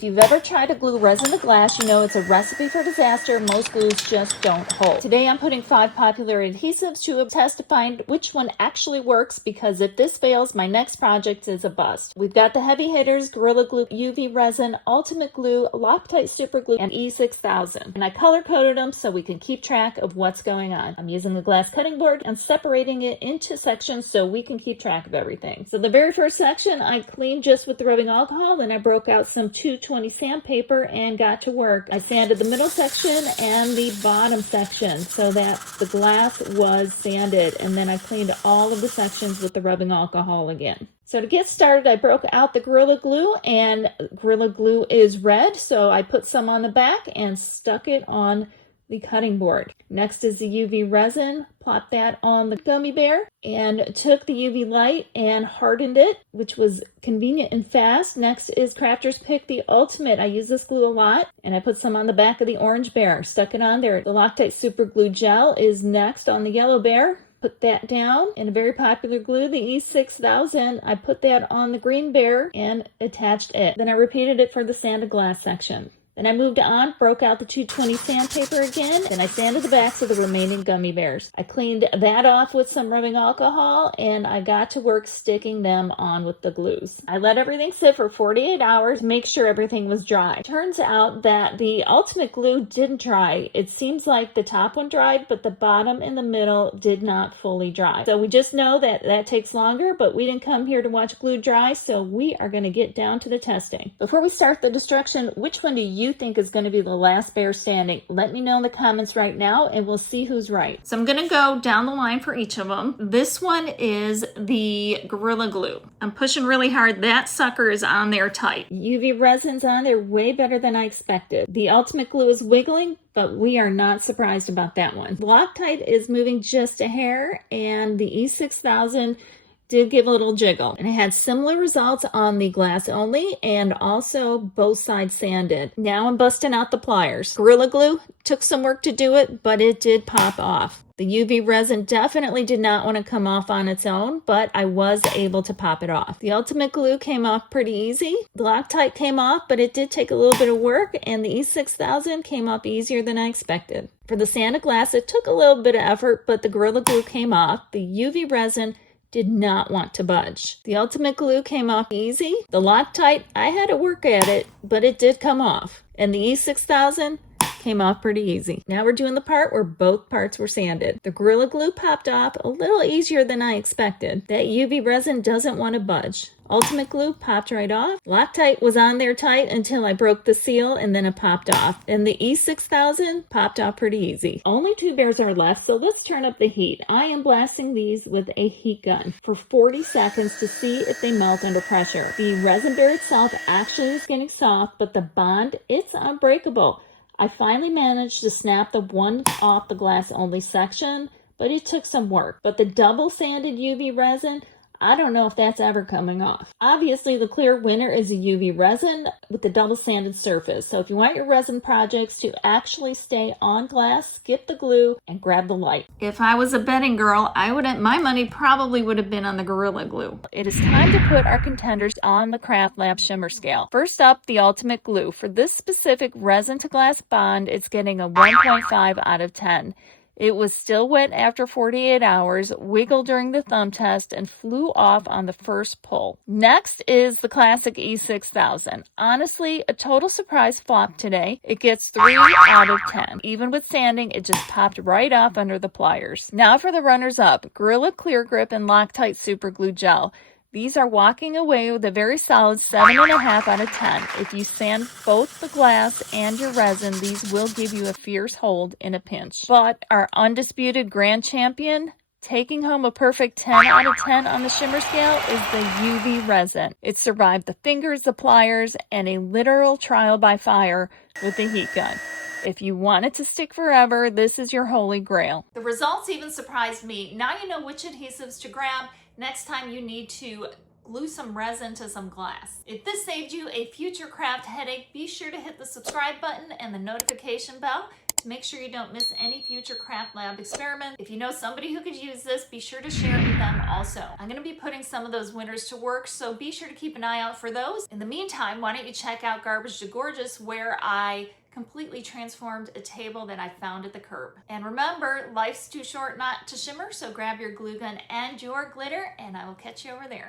If you've ever tried to glue resin to glass, you know it's a recipe for disaster. Most glues just don't hold. Today I'm putting 5 popular adhesives to a test to find which one actually works, because if this fails, my next project is a bust. We've got the heavy hitters: Gorilla Glue, UV Resin, Ultimate Glue, Loctite Super Glue, and E6000. And I color coded them so we can keep track of what's going on. I'm using the glass cutting board and separating it into sections so we can keep track of everything. So the very first section I cleaned just with the rubbing alcohol, and I broke out some 220 sandpaper and got to work. I sanded the middle section and the bottom section so that the glass was sanded, and then I cleaned all of the sections with the rubbing alcohol again. So to get started, I broke out the Gorilla Glue, and Gorilla Glue is red, so I put some on the back and stuck it on the cutting board. Next is the UV resin. Plopped that on the gummy bear and took the UV light and hardened it, which was convenient and fast. Next is Crafters Pick the Ultimate. I use this glue a lot, and I put some on the back of the orange bear. Stuck it on there. The Loctite Super Glue Gel is next on the yellow bear. Put that down. And a very popular glue, the E6000, I put that on the green bear and attached it. Then I repeated it for the sanded glass section. Then I moved on, broke out the 220 sandpaper again, and I sanded the backs of the remaining gummy bears. I cleaned that off with some rubbing alcohol, and I got to work sticking them on with the glues. I let everything sit for 48 hours to make sure everything was dry. Turns out that the Ultimate Glue didn't dry. It seems like the top one dried, but the bottom and the middle did not fully dry. So we just know that that takes longer, but we didn't come here to watch glue dry, so we are going to get down to the testing. Before we start the destruction, which one do you think is going to be the last bear standing? Let me know in the comments right now, and we'll see who's right. So I'm going to go down the line for each of them. This one is the Gorilla Glue. I'm pushing really hard. That sucker is on there tight. UV resin's on there way better than I expected. The Ultimate Glue is wiggling, but we are not surprised about that one. Loctite is moving just a hair, and the E6000 did give a little jiggle, and it had similar results on the glass only and also both sides sanded. Now I'm busting out the pliers. Gorilla Glue took some work to do it, but it did pop off. The UV resin definitely did not want to come off on its own, but I was able to pop it off. The Ultimate Glue came off pretty easy. The Loctite came off, but it did take a little bit of work, and the E6000 came off easier than I expected. For the sanded glass, it took a little bit of effort, but the Gorilla Glue came off. The UV resin did not want to budge. The Ultimate Glue came off easy. The Loctite, I had to work at it, but it did come off. And the E6000 came off pretty easy. Now we're doing the part where both parts were sanded. The Gorilla Glue popped off a little easier than I expected. That UV resin doesn't want to budge. Ultimate Glue popped right off. Loctite was on there tight until I broke the seal, and then it popped off. And the E6000 popped off pretty easy. Only 2 bears are left, so let's turn up the heat. I am blasting these with a heat gun for 40 seconds to see if they melt under pressure. The resin bear itself actually is getting soft, but the bond, it's unbreakable. I finally managed to snap the one off the glass only section, but it took some work. But the double sanded UV resin, I don't know if that's ever coming off. Obviously, the clear winner is a UV resin with the double sanded surface. So if you want your resin projects to actually stay on glass, skip the glue and grab the light. If I was a betting girl, my money probably would have been on the Gorilla Glue. It is time to put our contenders on the Craft Lab Shimmer scale. First up, the Ultimate Glue. For this specific resin to glass bond, it's getting a 1.5 out of 10. It was still wet after 48 hours, wiggled during the thumb test, and flew off on the first pull. Next is the classic E6000. Honestly, a total surprise flop today. It gets 3 out of 10. Even with sanding, it just popped right off under the pliers. Now for the runners-up, Gorilla Clear Grip and Loctite Super Glue Gel. These are walking away with a very solid 7.5 out of 10. If you sand both the glass and your resin, these will give you a fierce hold in a pinch. But our undisputed grand champion, taking home a perfect 10 out of 10 on the Shimmer scale, is the UV resin. It survived the fingers, the pliers, and a literal trial by fire with the heat gun. If you want it to stick forever, this is your holy grail. The results even surprised me. Now you know which adhesives to grab next time you need to glue some resin to some glass. If this saved you a future craft headache, be sure to hit the subscribe button and the notification bell. to make sure you don't miss any future craft lab experiments. If you know somebody who could use this, be sure to share it with them also. I'm going to be putting some of those winners to work, so be sure to keep an eye out for those. In the meantime, why don't you check out Garbage to Gorgeous, where I completely transformed a table that I found at the curb. And remember, life's too short not to shimmer, so grab your glue gun and your glitter, and I will catch you over there.